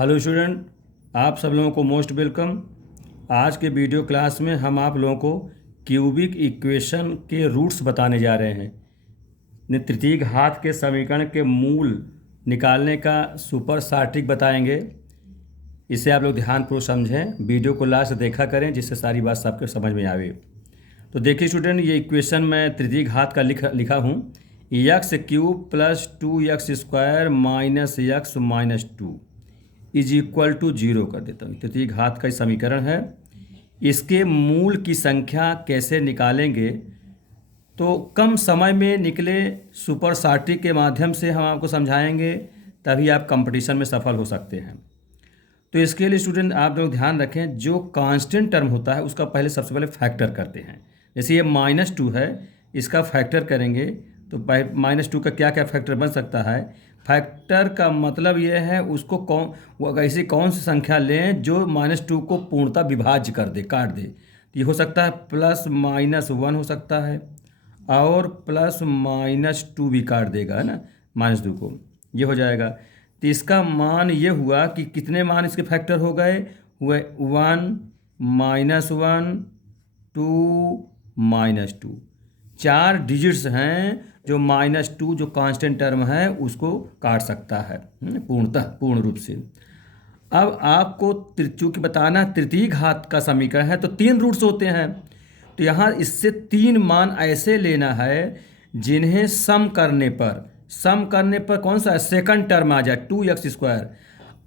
Hello student, आप सब लोगों को मोस्ट वेलकम। आज के वीडियो क्लास में हम आप लोगों को क्यूबिक इक्वेशन के रूट्स बताने जा रहे हैं। तृतीय घात के समीकरण के मूल निकालने का सुपर सार्टिक बताएंगे। इसे आप लोग ध्यानपूर्वक समझें, वीडियो को लास्ट देखा करें जिससे सारी बात सबके समझ में आवे। तो देखिए स्टूडेंट, ये इक्वेशन मैं तृतीय घात का लिखा हूँ। X cube plus 2x² minus x minus 2 is equal to 0 कर देता हूँ। तृतीय घात का समीकरण है। इसके मूल की संख्या कैसे निकालेंगे, तो कम समय में निकले सुपर सार्टिक के माध्यम से हम आपको समझाएंगे, तभी आप कंपटीशन में सफल हो सकते हैं। तो इसके लिए स्टूडेंट आप लोग ध्यान रखें, जो कांस्टेंट टर्म होता है उसका सबसे पहले फैक्टर करते हैं। जैसे ये -2 है, इसका फैक्टर करेंगे तो -2 का क्या क्या फैक्टर बन सकता है। फैक्टर का मतलब ये है उसको वो ऐसी कौन सी संख्या लें जो -2 को पूर्णतः विभाज्य कर दे, काट दे। तो ये हो सकता है +-1 हो सकता है, और +-2 भी काट देगा, है ना, -2 को। ये हो जाएगा। तो इसका मान ये हुआ कि कितने मान इसके फैक्टर हो गए, हुए 1, -1, 2, -2। 4 डिजिट्स हैं जो -2 जो कांस्टेंट टर्म है उसको काट सकता है पूर्ण रूप से। अब आपको चूंकि बताना तृतीय घात का समीकरण है तो 3 रूट्स होते हैं। तो यहाँ इससे 3 मान ऐसे लेना है जिन्हें सम करने पर कौन सा सेकंड टर्म आ जाए 2x²,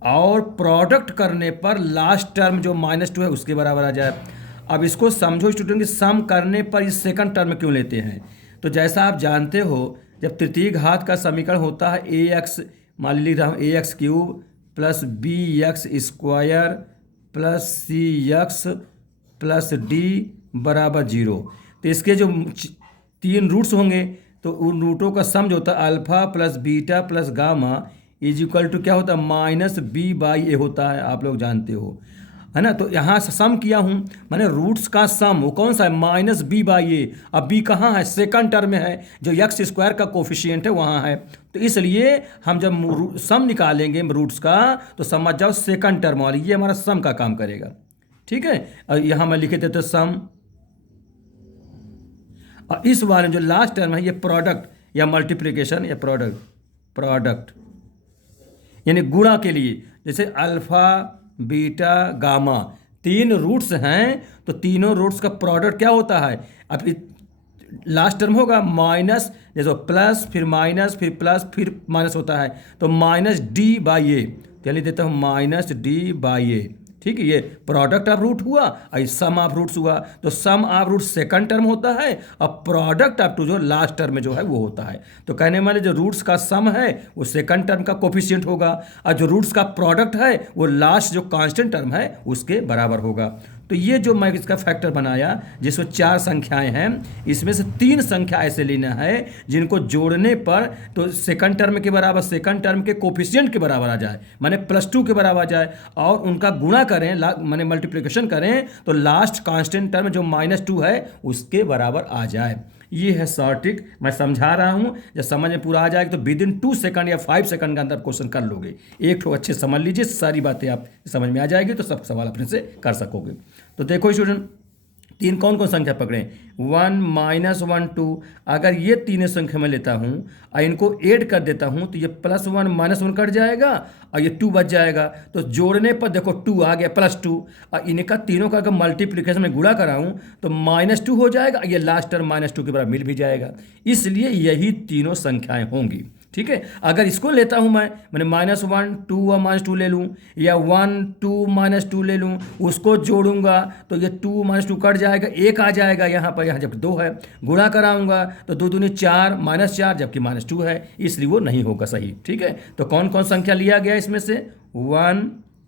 और प्रोडक्ट करने पर लास्ट टर्म जो -2 है उसके बराबर आ जाए। अब इसको समझो स्टूडेंट कि सम करने पर इस सेकंड टर्म क्यों लेते हैं। तो जैसा आप जानते हो, जब तृतीय घात का समीकरण होता है ax, मान लीजिए लिख रहा हूँ ax³ plus bx² plus cx plus d बराबर 0। तो इसके जो 3 रूट्स होंगे तो उन रूटों का सम जो होता है alpha plus beta plus gamma is equal to क्या होता है -b/a होता है, आप लोग जानते हो, है ना। तो यहाँ सम किया हूँ, मैंने रूट्स का सम वो कौन सा है -b/a। अब b कहाँ है, सेकंड टर्म में है, जो x² का कोफिशिएंट है वहाँ है। तो इसलिए हम जब सम निकालेंगे रूट्स का तो समझ जाओ सेकंड टर्म वाली ये हमारा सम का काम करेगा, ठीक है। और यहाँ मैं लिखे देता सम, और इस वाले जो लास्ट टर्म है ये प्रोडक्ट या मल्टीप्लिकेशन या प्रोडक्ट यानी गुणा के लिए। जैसे अल्फा बीटा गामा 3 रूट्स हैं, तो तीनों रूट्स का प्रोडक्ट क्या होता है। अब लास्ट टर्म होगा माइनस, जैसे प्लस फिर माइनस फिर प्लस फिर माइनस होता है, तो -d/a, यानी देता हूँ -d/a, ठीक है। ये प्रोडक्ट ऑफ रूट हुआ और सम ऑफ रूट्स हुआ। तो सम ऑफ रूट सेकंड टर्म होता है और प्रोडक्ट ऑफ टू जो लास्ट टर्म में जो है वो होता है। तो कहने वाले जो रूट्स का सम है वो सेकंड टर्म का कोफिशिएंट होगा, और जो रूट्स का प्रोडक्ट है वो लास्ट जो कांस्टेंट टर्म है उसके बराबर होगा। तो ये जो मैं इसका फैक्टर बनाया जिसमें 4 संख्याएं हैं, इसमें से 3 संख्या ऐसे लेना है जिनको जोड़ने पर तो सेकंड टर्म के बराबर, सेकंड टर्म के कोफिशिएंट के बराबर आ जाए, माने +2 के बराबर आ जाए, और उनका गुणा करें, माने मल्टीप्लिकेशन करें तो लास्ट कांस्टेंट टर्म जो -2 है उसके बराबर आ जाए। ये है शॉर्टिक, मैं समझा रहा हूँ, जब समझ में पूरा आ जाएगा तो विदिन 2 सेकंड या 5 सेकंड के अंदर क्वेश्चन कर लोगे। एक ठो अच्छे समझ लीजिए, सारी बातें आप समझ में आ जाएगी तो सब सवाल अपने से कर सकोगे। तो देखो स्टूडेंट, 3 कौन कौन संख्या पकड़ें, 1, -1, 2। अगर ये तीनों संख्या में लेता हूँ और इनको ऐड कर देता हूँ तो ये +1 -1 कट जाएगा और ये 2 बच जाएगा। तो जोड़ने पर देखो 2 आ गया +2, और इनका तीनों का अगर मल्टीप्लिकेशन में गुणा कराऊँ तो -2 हो जाएगा, ये लास्ट टर्म -2 के बराबर मिल भी जाएगा। इसलिए यही तीनों संख्याएँ होंगी, ठीक है। अगर इसको लेता हूँ मैंने -1, 2 और -2 ले लूँ, या 1, 2, -2 ले लूँ, उसको जोड़ूंगा तो ये 2 -2 कट जाएगा, 1 आ जाएगा यहाँ पर, यहाँ जब 2 है, गुणा कराऊंगा तो 2 दूनी 4, -4 जबकि -2 है, इसलिए वो नहीं होगा सही, ठीक है। तो कौन कौन संख्या लिया गया इसमें से, 1,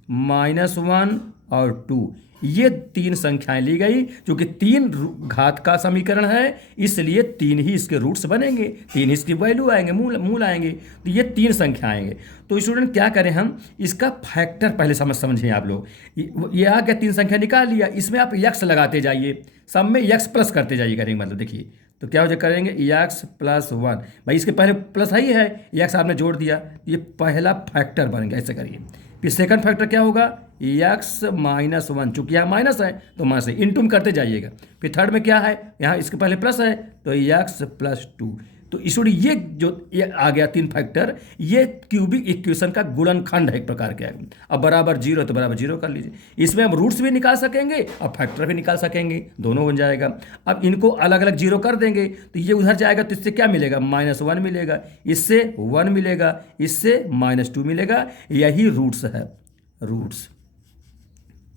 -1 और 2, ये 3 संख्याएं ली गई। क्योंकि 3 घात का समीकरण है इसलिए 3 ही इसके रूट्स बनेंगे, 3 ही इसकी वैल्यू आएंगे, मूल आएंगे। तो ये 3 संख्या आएंगे। तो स्टूडेंट क्या करें, हम इसका फैक्टर पहले समझें आप लोग। ये आ गया, 3 संख्या निकाल लिया, इसमें आप x लगाते जाइए, सब में x प्लस करते जाइए, करेंगे मतलब देखिए तो क्या हो जाए, करेंगे x + 1, भाई इसके पहले प्लस ही है, x आपने जोड़ दिया, ये पहला फैक्टर बन गया। ऐसे करिए, फिर सेकंड फैक्टर क्या होगा, एक्स माइनस वन, चूंकि यहाँ माइनस है तो माइनस है, इंटू में करते जाइएगा। फिर थर्ड में क्या है, यहाँ इसके पहले प्लस है तो एक्स प्लस टू। तो इसलिए ये जो ये आ गया तीन फैक्टर, ये क्यूबिक इक्वेशन का गुणनखंड है एक प्रकार का। अब बराबर जीरो तो बराबर जीरो कर लीजिए, इसमें हम रूट्स भी निकाल सकेंगे और फैक्टर भी निकाल सकेंगे, दोनों हो जाएगा। अब इनको अलग अलग जीरो कर देंगे तो ये उधर जाएगा तो इससे क्या मिलेगा, माइनस वन मिलेगा, इससे वन मिलेगा, इससे माइनस टू मिलेगा। यही रूट्स है, रूट्स।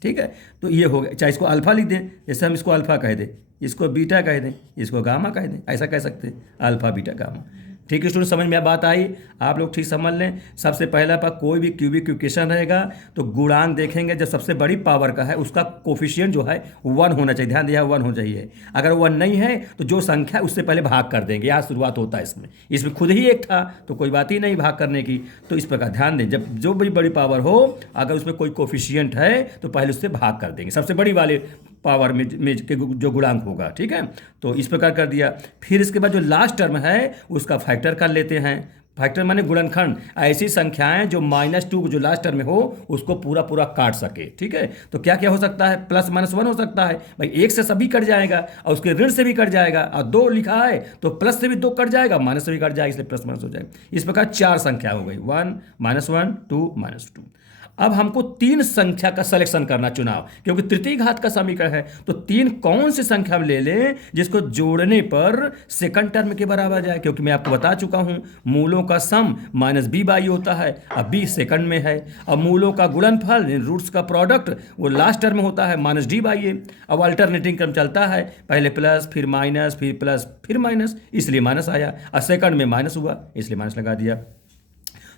ठीक है, तो ये हो गया। चाहे इसको अल्फा लिख दें, जैसे हम इसको अल्फा कह दें, इसको बीटा कह दें, इसको गामा कह दें, ऐसा कह सकते हैं, अल्फा बीटा गामा। ठीक है स्टूडेंट, समझ में बात आई, आप लोग ठीक समझ लें। सबसे पहला पर कोई भी क्यूबिक इक्वेशन रहेगा तो गुणांक देखेंगे, जब सबसे बड़ी पावर का है उसका कोफिशिएंट जो है वन होना चाहिए, ध्यान दिया वन होना चाहिए। अगर वन नहीं है तो जो संख्या उससे पहले भाग कर देंगे, यहाँ शुरुआत होता है इसमें खुद ही एक था तो कोई बात ही नहीं भाग करने की। तो इस प्रकार ध्यान दें, जब जो बड़ी बड़ी पावर हो अगर उसमें कोई कोफिशिएंट है तो पहले उससे भाग कर देंगे, सबसे बड़ी वाले पावर में के जो गुणांक होगा। ठीक है, तो इस प्रकार कर दिया। फिर इसके बाद जो लास्ट टर्म है उसका फैक्टर कर लेते हैं। फैक्टर माने गुणनखंड, ऐसी संख्याएं जो माइनस टू जो लास्ट टर्म में हो उसको पूरा पूरा काट सके। ठीक है, तो क्या क्या हो सकता है, प्लस माइनस वन हो सकता है, भाई एक से सभी कट जाएगा और उसके ऋण से भी कट जाएगा, और दो लिखा है तो प्लस से भी दो कट जाएगा, माइनस से भी कट जाएगा, इसलिए प्लस माइनस हो जाएगा। इस प्रकार चार संख्या हो गई, one minus one two minus two. अब हमको तीन संख्या का सिलेक्शन करना चुनाव, क्योंकि तृतीय घात का समीकरण है तो तीन कौन सी संख्या हम ले लें जिसको जोड़ने पर सेकंड टर्म के बराबर जाए। क्योंकि मैं आपको बता चुका हूं मूलों का सम माइनस बी बाई होता है, अब बी सेकंड में है। अब मूलों का गुणनफल रूट्स का प्रोडक्ट वो लास्ट टर्म में होता है माइनस डी बाई ए। अब अल्टरनेटिंग क्रम चलता है, पहले प्लस फिर माइनस फिर प्लस फिर माइनस, इसलिए माइनस आया, और सेकंड में माइनस हुआ इसलिए माइनस लगा दिया।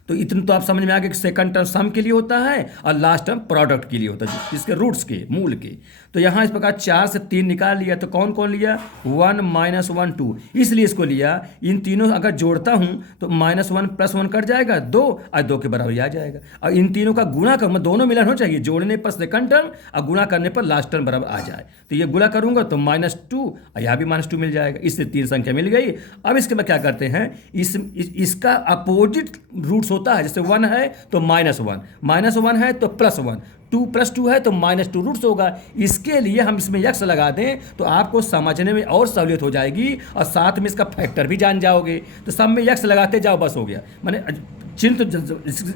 तो इतना तो आप समझ में आ गया कि सेकंड टर्म सम के लिए होता है और लास्ट टर्म प्रोडक्ट के लिए होता है, इसके रूट्स के मूल के। तो यहाँ इस प्रकार चार से तीन निकाल लिया, तो कौन कौन लिया, वन माइनस वन टू, इसलिए इसको लिया। इन तीनों अगर जोड़ता हूँ तो minus one plus one cut जाएगा, दो और दो के बराबर आ जाएगा। और इन तीनों का गुणा कर, दोनों मिलन हो चाहिए, जोड़ने पर सेकंड टर्म और गुणा करने पर लास्ट टर्म बराबर आ जाए। तो ये गुणा करूंगा तो माइनस टू और यहाँ भी माइनस टू मिल जाएगा, इससे तीन संख्या मिल गई। अब इसके बाद क्या करते हैं, इसका अपोजिट रूट्स होता है, जैसे वन है तो माइनस वन है तो plus one, two plus two है तो माइनस टू रूट्स होगा। इसके लिए हम इसमें यक्स लगा दें तो आपको समझने में और सहूलियत हो जाएगी और साथ में इसका फैक्टर भी जान जाओगे। तो सब में यक्स लगाते जाओ, बस हो गया। माने चिन्ह तो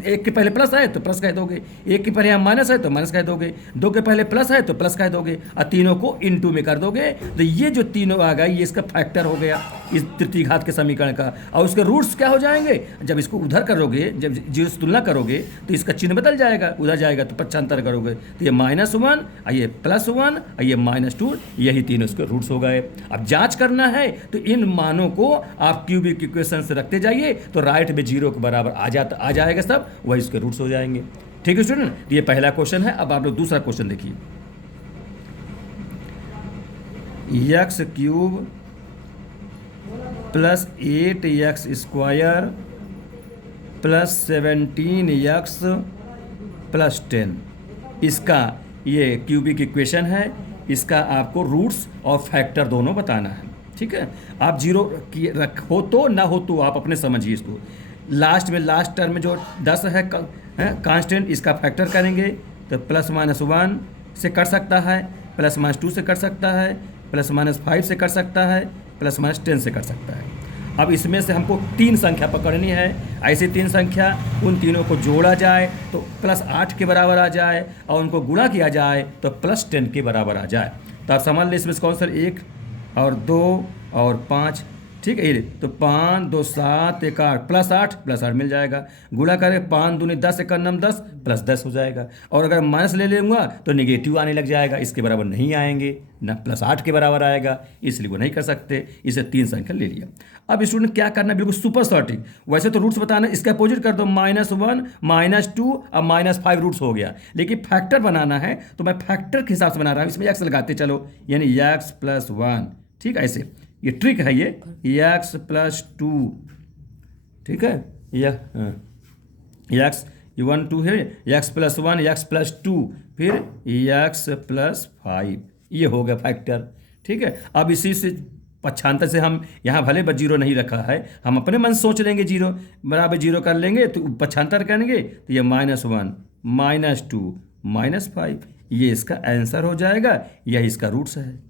एक के पहले प्लस है तो प्लस कह दोगे, एक के पहले यहाँ माइनस है तो माइनस कह दोगे, दो के पहले प्लस है तो प्लस कह दोगे, और तीनों को इनटू में कर दोगे। तो ये जो तीनों आ गए ये इसका फैक्टर हो गया इस तृतीय घात के समीकरण का। और उसके रूट्स क्या हो जाएंगे, जब इसको उधर करोगे, जब जीरो से तुलना करोगे तो इसका चिन्ह बदल जाएगा, उधर जाएगा तो पक्षांतर करोगे तो ये माइनस वन और ये प्लस वन और ये माइनस टू, यही तीनों इसके रूट्स हो गए। अब जाँच करना है तो इन मानों को आप क्यूबिक इक्वेशन से रखते जाइए तो राइट में जीरो के बराबर आ जाएगा सब, वही इसके रूट्स हो जाएंगे। ठीक है स्टूडेंट, ये पहला क्वेश्चन है। अब आप लोग दूसरा क्वेश्चन देखिए, x cube plus 8x square plus 17x plus 10, इसका ये क्यूबिक इक्वेशन है। इसका आपको रूट्स और फैक्टर दोनों बताना है। ठीक है, आप जीरो हो तो ना हो तो आप अपने समझिए इसको। लास्ट में लास्ट टर्म में जो 10 है कांस्टेंट, इसका फैक्टर करेंगे तो प्लस माइनस वन से कर सकता है, प्लस माइनस टू से कर सकता है, प्लस माइनस 5 से कर सकता है, प्लस माइनस 10 से कर सकता है। अब इसमें से हमको तीन संख्या पकड़नी है, ऐसी तीन संख्या, उन तीनों को जोड़ा जाए तो प्लस 8 के बराबर आ जाए और उनको गुणा किया जाए तो प्लस 10 के बराबर आ जाए। तो आप समझ लें इसमें कौन सा, 1 और 2 और 5। ठीक है, तो 5 2 7 1 8 प्लस 8 मिल जाएगा। गुणा करें 5 दूनी 10 1 9 10 प्लस 10 हो जाएगा। और अगर माइनस ले लूँगा तो नेगेटिव आने लग जाएगा, इसके बराबर नहीं आएंगे, ना प्लस 8 के बराबर आएगा, इसलिए वो नहीं कर सकते। इसे तीन संख्या ले लिया। अब स्टूडेंट क्या करना है, बिल्कुल सुपर सॉर्टिंग। वैसे तो रूट्स बताना, इसका अपोजिट कर दो, -1 -2 और -5 रूट्स हो गया। लेकिन फैक्टर बनाना है तो मैं फैक्टर के हिसाब से बना रहा हूँ, इसमें एक्स लगाते चलो, यानी x + 1। ठीक है, ऐसे ये ट्रिक है, ये x + 2। ठीक है, यह x 1 2 है, x + 1 x + 2 फिर x + 5, ये हो गया फैक्टर। ठीक है, अब इसी से पक्षांतर से हम यहाँ भले बस जीरो नहीं रखा है, हम अपने मन सोच लेंगे जीरो बराबर जीरो कर लेंगे तो पक्षांतर करेंगे तो ये -1 -2 -5, ये इसका आंसर हो जाएगा, यह इसका रूट्स है।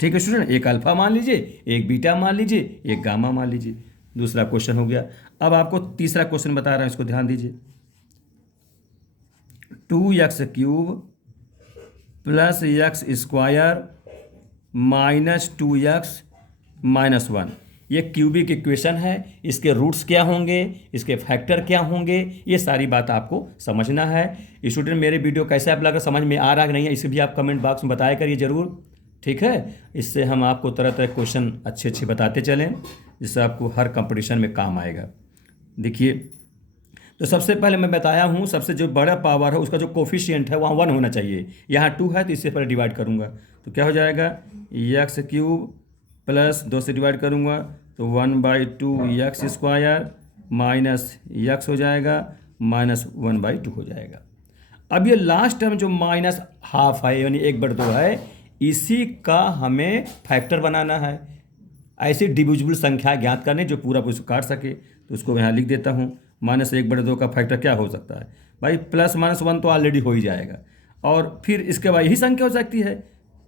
ठीक है स्टूडेंट, एक अल्फा मान लीजिए, एक बीटा मान लीजिए, एक गामा मान लीजिए। दूसरा क्वेश्चन हो गया। अब आपको तीसरा क्वेश्चन बता रहा हूं, इसको ध्यान दीजिए। 2x³ + x² -2x -1, ये क्यूबिक इक्वेशन है। इसके रूट्स क्या होंगे, इसके फैक्टर क्या होंगे, ये सारी बात आपको समझना है। स्टूडेंट मेरे वीडियो कैसे आप लगा, समझ में आ रहा कि नहीं है, इसे भी आप कमेंट बॉक्स में बताया करिए ज़रूर। ठीक है, इससे हम आपको तरह तरह के क्वेश्चन अच्छे अच्छे बताते चलें, जिससे आपको हर कंपटीशन में काम आएगा। देखिए, तो सबसे पहले मैं बताया हूँ, सबसे जो बड़ा पावर है उसका जो कोफिशिएंट है वहाँ 1 होना चाहिए। यहाँ 2 है तो इससे पहले डिवाइड करूँगा तो क्या हो जाएगा, x³ + 2 से डिवाइड करूँगा तो 1/2 x² -x हो जाएगा, -1/2 हो जाएगा। अब ये लास्ट टर्म जो -½ है, यानी 1/2 है, इसी का हमें फैक्टर बनाना है। ऐसी डिविजिबल संख्या ज्ञात करने जो पूरा पूरा काट सके, तो उसको यहाँ लिख देता हूँ। -1/2 का फैक्टर क्या हो सकता है भाई, +-1 तो ऑलरेडी हो ही जाएगा, और फिर इसके बाद यही संख्या हो सकती है,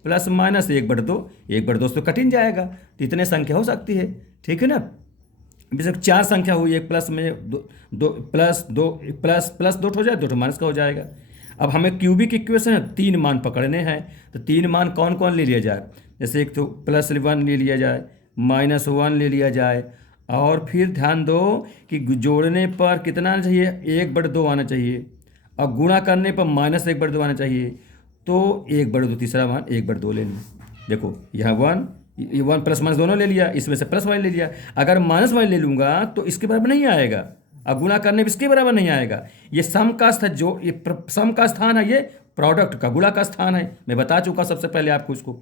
+-1/2, 1/2 से तो कट ही जाएगा, तो इतने संख्या हो सकती है। ठीक है ना, बेशक 4 संख्या हुई, एक प्लस में दो +2 हो जाए, 2 माइनस का हो जाएगा। अब हमें क्यूबिक इक्वेशन है, 3 मान पकड़ने हैं, तो 3 मान कौन कौन ले लिया जाए, जैसे एक तो +1 ले लिया जाए, -1 ले लिया जाए, और फिर ध्यान दो कि जोड़ने पर कितना आना चाहिए, 1/2 आना चाहिए, और गुणा करने पर -1/2 आना चाहिए, तो 1/2 तीसरा मान 1/2 ले लें। देखो यहाँ 1 +- दोनों ले लिया, इसमें से +1 ले लिया। अगर -1 ले लूँगा तो इसके बराबर नहीं आएगा, और गुणा करने पर इसके बराबर नहीं आएगा। ये सम का जो ये सम का स्थान है, ये प्रोडक्ट का गुणा का स्थान है, मैं बता चुका सबसे पहले आपको इसको।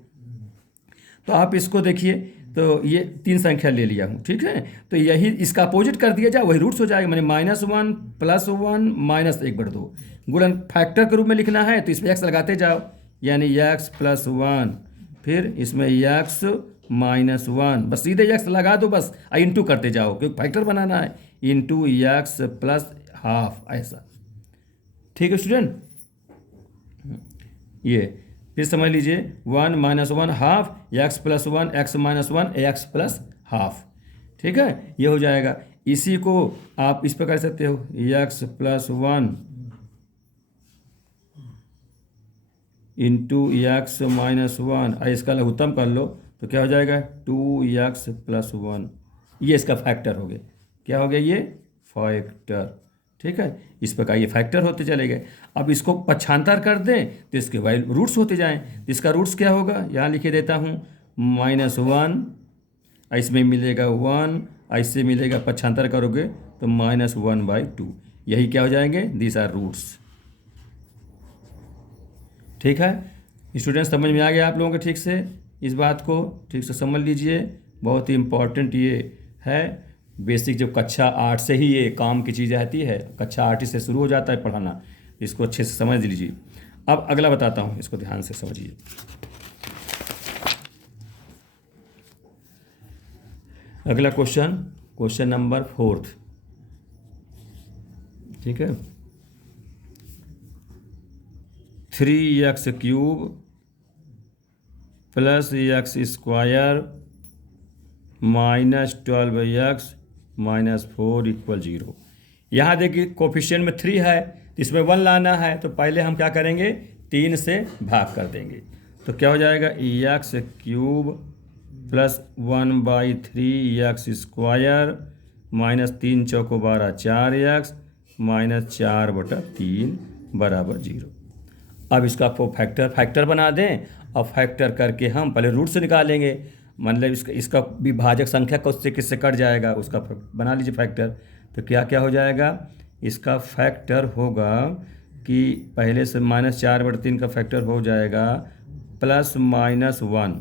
तो आप इसको देखिए, तो ये 3 संख्या ले लिया हूँ, ठीक है, तो यही इसका अपोजिट कर दिया जाए, वही रूट्स हो जाएगा। मैंने -1 +1 -1/2 गुणन फैक्टर के रूप में लिखना है, तो इसमें x लगाते जाओ, यानी x +1, फिर इसमें x -1, बस सीधे x लगा दो, बस इंटू करते जाओ क्योंकि फैक्टर बनाना है, इंटू x +½ ऐसा। ठीक है स्टूडेंट, ये फिर समझ लीजिए, 1 -1 ½ x +1 x -1 x +½ ठीक है, ये हो जाएगा। इसी को आप इस पर कर सकते हो, x +1 इंटू x -1, इसका लघुत्तम कर लो तो क्या हो जाएगा, 2x +1, ये इसका फैक्टर हो गया। क्या हो गया, ये फैक्टर। ठीक है, इस प्रकार ये फैक्टर होते चले गए। अब इसको पक्षांतर कर दें तो इसके वैल्यू रूट्स होते जाएं, तो इसका रूट्स क्या होगा, यहाँ लिखे देता हूँ, -1, इसमें मिलेगा 1, ऐसे मिलेगा, पक्षांतर करोगे तो -1/2, यही क्या हो जाएंगे, दीज आर रूट्स। ठीक है स्टूडेंट्स, समझ में आ गया आप लोगों को ठीक से, इस बात को ठीक से समझ लीजिए, बहुत ही इम्पॉर्टेंट ये है। बेसिक जब कक्षा 8 से ही ये काम की चीज़ आती है, कक्षा 8 से शुरू हो जाता है पढ़ाना, इसको अच्छे से समझ लीजिए। अब अगला बताता हूँ, इसको ध्यान से समझिए। अगला क्वेश्चन नंबर 4, ठीक है, 3x³ + x² -12x -4 = 0। यहाँ देखिए कोफिशिएंट में 3 है, तो इसमें 1 लाना है, तो पहले हम क्या करेंगे, 3 से भाग कर देंगे, तो क्या हो जाएगा, x³ + 1/3x² -3 चौको 12 4x -4/3 = 0। अब इसका फैक्टर बना दें, और फैक्टर करके हम पहले रूट से निकालेंगे, मतलब इसका विभाजक संख्या किससे कट जाएगा, उसका बना लीजिए फैक्टर। तो क्या क्या हो जाएगा, इसका फैक्टर होगा कि पहले से -4/3 का फैक्टर हो जाएगा, +-1,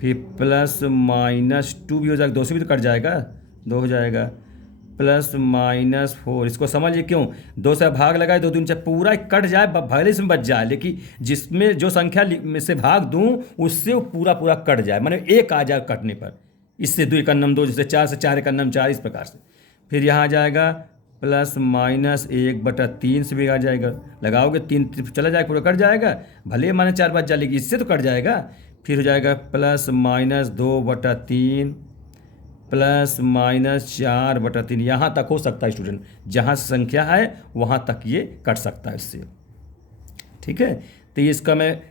फिर +-2 भी हो जाएगा, 2 से भी तो कट जाएगा, 2 हो जाएगा, +-4, इसको समझिए क्यों, 2 से भाग लगाए, 2 दूनी, चाहे पूरा कट जाए, भले इसमें बच जाए, लेकिन जिसमें जो संख्या में से भाग दूं उससे वो पूरा कट जाए, माने 1 आ जाए कटने पर, इससे 2 × 2, जैसे 4 से 4 × 4, इस प्रकार से। फिर यहाँ आ जाएगा प्लस माइनस 1/3 से भी आ जाएगा, लगाओगे 3 चला जाएगा, पूरा कट जाएगा, भले -4 बच जाए लेकिन इससे तो कट जाएगा। फिर हो जाएगा प्लस माइनस 2/3 प्लस माइनस 4/3। यहाँ तक हो सकता है स्टूडेंट, जहाँ संख्या है वहाँ तक ये कट सकता है इससे। ठीक है, तो ये इसका मैं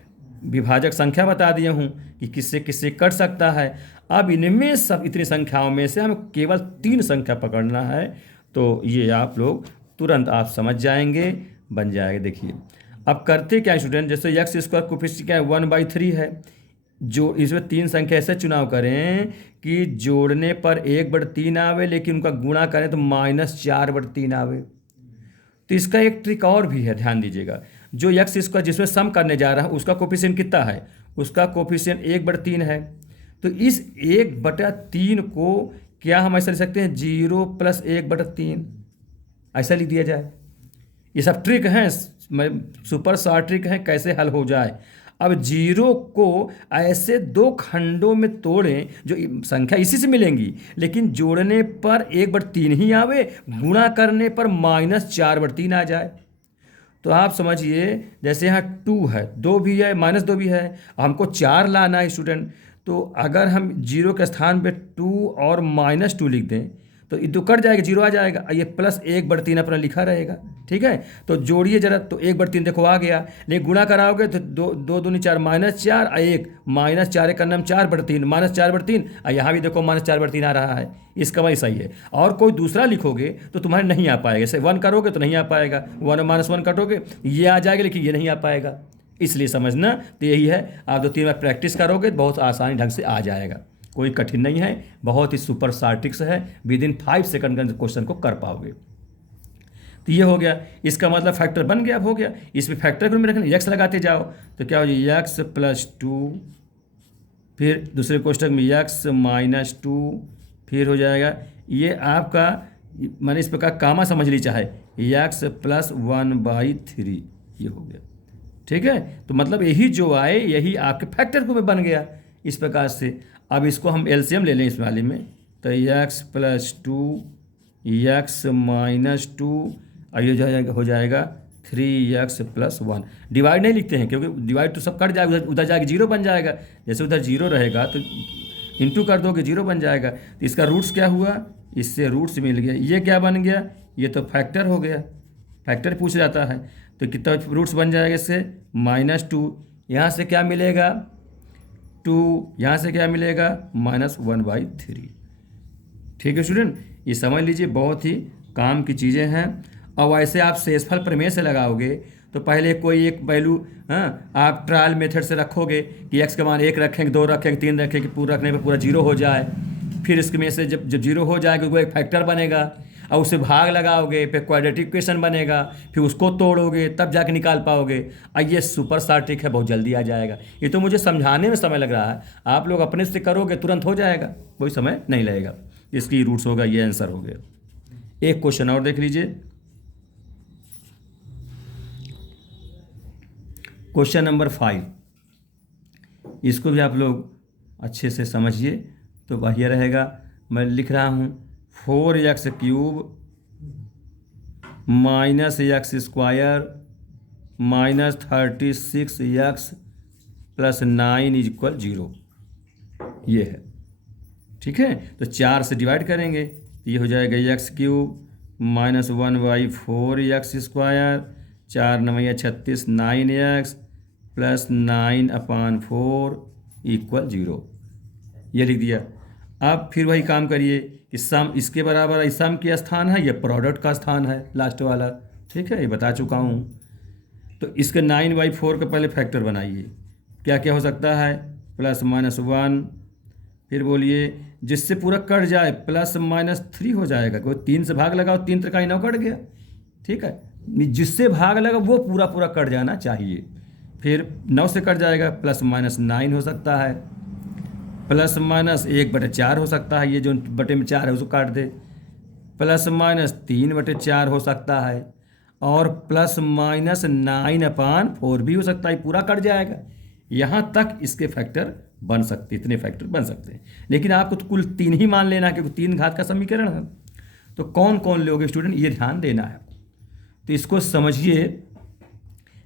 विभाजक संख्या बता दिया हूँ कि किससे किससे कट सकता है। अब इनमें सब इतनी संख्याओं में से हमें केवल 3 संख्या पकड़ना है, तो ये आप लोग तुरंत आप समझ जाएंगे, बन जाएगा। देखिए अब करते क्या स्टूडेंट, जैसे एक्स स्क्वायर कोफिशिएंट क्या है 1/3 है, जो इसमें 3 संख्या ऐसे चुनाव करें कि जोड़ने पर 1/3 आवे, लेकिन उनका गुणा करें तो -4/3 आवे। तो इसका एक ट्रिक और भी है, ध्यान दीजिएगा। जो एक्स स्क्वायर जिसमें सम करने जा रहा है उसका कोफिशिएंट कितना है, उसका कोफिशिएंट 1/3 है। तो इस 1/3 को क्या हम ऐसा लिख सकते हैं 0 + 1/3, ऐसा लिख दिया जाए। ये सब ट्रिक हैं, सुपर शॉर्ट ट्रिक हैं कैसे हल हो जाए। अब 0 को ऐसे 2 खंडों में तोड़ें जो संख्या इसी से मिलेंगी, लेकिन जोड़ने पर 1/3 ही आवे, गुणा करने पर -4/3 आ जाए। तो आप समझिए जैसे यहाँ 2 है, 2 भी है, -2 भी है, हमको 4 लाना है स्टूडेंट। तो अगर हम 0 के स्थान पे 2 और -2 लिख दें तो ये तो कट जाएगा, 0 आ जाएगा, ये प्लस 1/3 अपना लिखा रहेगा। ठीक है, तो जोड़िए जरा, तो 1/3 देखो आ गया, लेकिन गुणा कराओगे तो 2 दूनी 4 -4 और 1 -4 एक नाम 4/3 -4/3, और यहाँ भी देखो -4/3 आ रहा है, इसका वही सही है। और कोई दूसरा लिखोगे तो तुम्हारे नहीं आ पाएगा, जैसे 1 करोगे तो नहीं आ पाएगा, 1 और -1 कटोगे ये आ जाएगा, लेकिन ये नहीं आ पाएगा। इसलिए समझना तो यही है, आप 2-3 बार प्रैक्टिस करोगे तो बहुत आसानी ढंग से आ जाएगा, कोई कठिन नहीं है, बहुत ही सुपर शॉर्ट ट्रिक्स है, विदिन 5 सेकंड के क्वेश्चन को कर पाओगे। तो ये हो गया, इसका मतलब फैक्टर बन गया, अब हो गया। इसमें फैक्टर को में रखना, एक्स लगाते जाओ तो क्या हो जाए x + 2, फिर दूसरे कोष्टक में x - 2, फिर हो जाएगा ये आपका, मैंने इस प्रकार कामा समझ ली चाहे, x + 1/3, ये हो गया। ठीक है, तो मतलब यही जो आए यही आपके फैक्टर को में बन गया इस प्रकार से। अब इसको हम एलसीएम ले लें इस वाले में, तो x + 2 x - 2, और ये हो जाएगा 3x + 1। डिवाइड नहीं लिखते हैं क्योंकि डिवाइड तो सब कट जाएगा, उधर जाके 0 बन जाएगा, जैसे उधर 0 रहेगा तो इंटू कर दोगे 0 बन जाएगा। तो इसका रूट्स क्या हुआ, इससे रूट्स मिल गया, ये क्या बन गया, ये तो फैक्टर हो गया, फैक्टर पूछ जाता है। तो कितना रूट्स बन जाएगा इससे -2, यहाँ से क्या मिलेगा 2, यहाँ से क्या मिलेगा -1/3। ठीक है स्टूडेंट, ये समझ लीजिए, बहुत ही काम की चीज़ें हैं। और वैसे आप शेषफल प्रमेय से लगाओगे तो पहले कोई एक वैल्यू, आप ट्रायल मेथड से रखोगे कि x का मान 1 रखेंगे, 2 रखेंगे, 3 रखेंगे, पूरा रखने पर पूरा 0 हो जाए। फिर इसके में से जब 0 हो जाएगा वो एक फैक्टर बनेगा, और उसे भाग लगाओगे, फिर क्वाड्रेटिक इक्वेशन बनेगा, फिर उसको तोड़ोगे तब जाके निकाल पाओगे। और ये सुपर शॉर्ट ट्रिक है, बहुत जल्दी आ जाएगा। ये तो मुझे समझाने में समय लग रहा है, आप लोग अपने से करोगे तुरंत हो जाएगा, कोई समय नहीं लगेगा। इसकी रूट्स होगा, ये आंसर हो गया। एक क्वेश्चन और देख लीजिए, क्वेश्चन नंबर 5, इसको भी आप लोग अच्छे से समझिए तो बढ़िया रहेगा। मैं लिख रहा हूँ 4x - -x² -36x + 9 = 0, ये है। ठीक है, तो 4 से डिवाइड करेंगे तो ये हो जाएगा x³ -1/4x², 4 × 9 = 36, 9x + 9/4 = 0, ये लिख दिया। अब फिर वही काम करिए कि सम इसके बराबर है, सम के स्थान है, ये प्रोडक्ट का स्थान है लास्ट वाला। ठीक है, ये बता चुका हूँ। तो इसके 9/4 का पहले फैक्टर बनाइए, क्या क्या हो सकता है, +-1, फिर बोलिए जिससे पूरा कट जाए +-3 हो जाएगा, कोई 3 से भाग लगाओ, 3 × 9 कट गया। ठीक है, जिससे भाग लगा वो पूरा पूरा कट जाना चाहिए। फिर 9 से कट जाएगा, +-9 हो सकता है, +-1/4 हो सकता है, ये जो बटे में 4 है उसको काट दे, +-3/4 हो सकता है, और +-9/4 भी हो सकता है, पूरा कट जाएगा। यहाँ तक इसके फैक्टर बन सकते, इतने फैक्टर बन सकते हैं। लेकिन आपको तो कुल 3 ही मान लेना क्योंकि 3 घात का समीकरण है। तो कौन कौन लोगे स्टूडेंट, ये ध्यान देना है। तो इसको समझिए,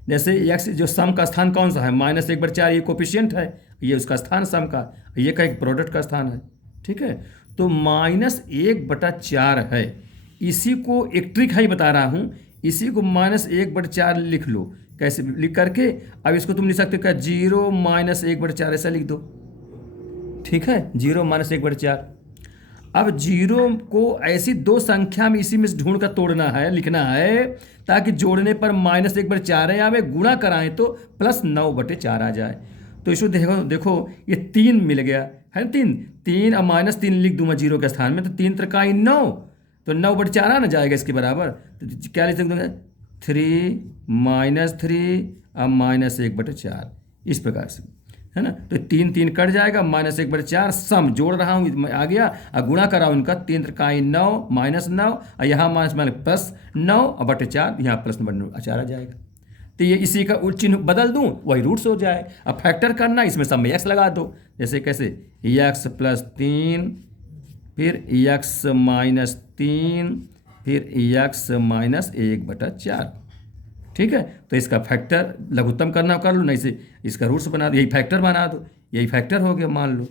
जैसे एक्स जो सम का स्थान कौन सा है, -1/4 ये कोफिशिएंट है, ये उसका स्थान सम का, ये का एक प्रोडक्ट का स्थान है, ठीक है। तो -1/4 है, इसी को एक ट्रिक है बता रहा हूँ, इसी को -1/4 लिख लो। कैसे लिख करके, अब इसको तुम लिख सकते हो क्या, 0 -1/4 ऐसा लिख दो, ठीक है, 0 -1/4। अब 0 को ऐसी दो संख्या में इसी में से ढूंढ कर तोड़ना है, लिखना है, ताकि जोड़ने पर -1/4 आवे, गुणा कराएं तो +9/4 आ जाए। तो इसको देखो देखो, ये 3 मिल गया है ना, 3 अब -3 लिख दूँ मैं 0 के स्थान में, तो 3 त्रिकाई 9, तो 9/4 आ ना जाएगा इसके बराबर। तो क्या लिख दूँगा, 3 -3 अब -1/4, इस प्रकार से, है ना। तो 3 कट जाएगा, -1/4 सम जोड़ रहा हूँ आ गया, और गुणा कर रहा हूँ इनका, 3 त्रिकाई 9 -9, और यहाँ +9/4, यहाँ +9/4 आ जाएगा। तो ये इसी का चिन्ह बदल दूँ, वही रूट्स हो जाए। अब फैक्टर करना, इसमें सब में x लगा दो, जैसे कैसे, x + 3, फिर x - 3, फिर x - 1/4, ठीक है। तो इसका फैक्टर लघुत्तम करना कर लो, नहीं से इसका रूट्स बना दो, यही फैक्टर बना दो, यही फैक्टर हो गया, मान लो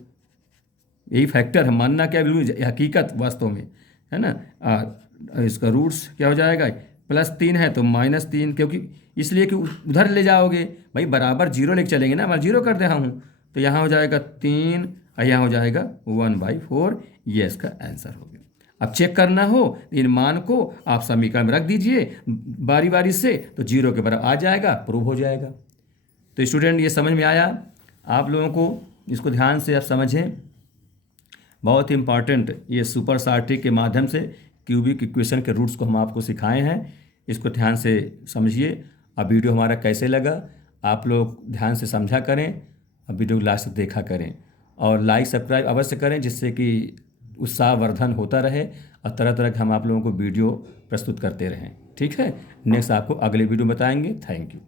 यही फैक्टर है, मानना क्या बिल्कुल हकीकत वास्तव में, है ना। इसका रूट्स क्या हो जाएगा, +3 है तो -3, क्योंकि इसलिए कि उधर ले जाओगे भाई, बराबर 0 लेके चलेंगे ना, मैं 0 कर दे रहा हूँ, तो यहाँ हो जाएगा 3 और यहाँ हो जाएगा 1/4, ये इसका आंसर हो गया। अब चेक करना हो इन मान को आप समीकरण में रख दीजिए बारी बारी से, तो 0 के बराबर आ जाएगा, प्रूव हो जाएगा। तो स्टूडेंट ये समझ में आया आप लोगों को, इसको ध्यान से आप समझें, बहुत ही इंपॉर्टेंट, ये सुपर शार्ट्री के माध्यम से क्यूबिक इक्वेशन के रूट्स को हम आपको सिखाए हैं, इसको ध्यान से समझिए। अब वीडियो हमारा कैसे लगा आप लोग ध्यान से समझा करें, अब वीडियो लास्ट तक देखा करें, और लाइक सब्सक्राइब अवश्य करें, जिससे कि उत्साहवर्धन होता रहे और तरह तरह के हम आप लोगों को वीडियो प्रस्तुत करते रहें, ठीक है। नेक्स्ट आपको अगले वीडियो बताएंगे। Thank you.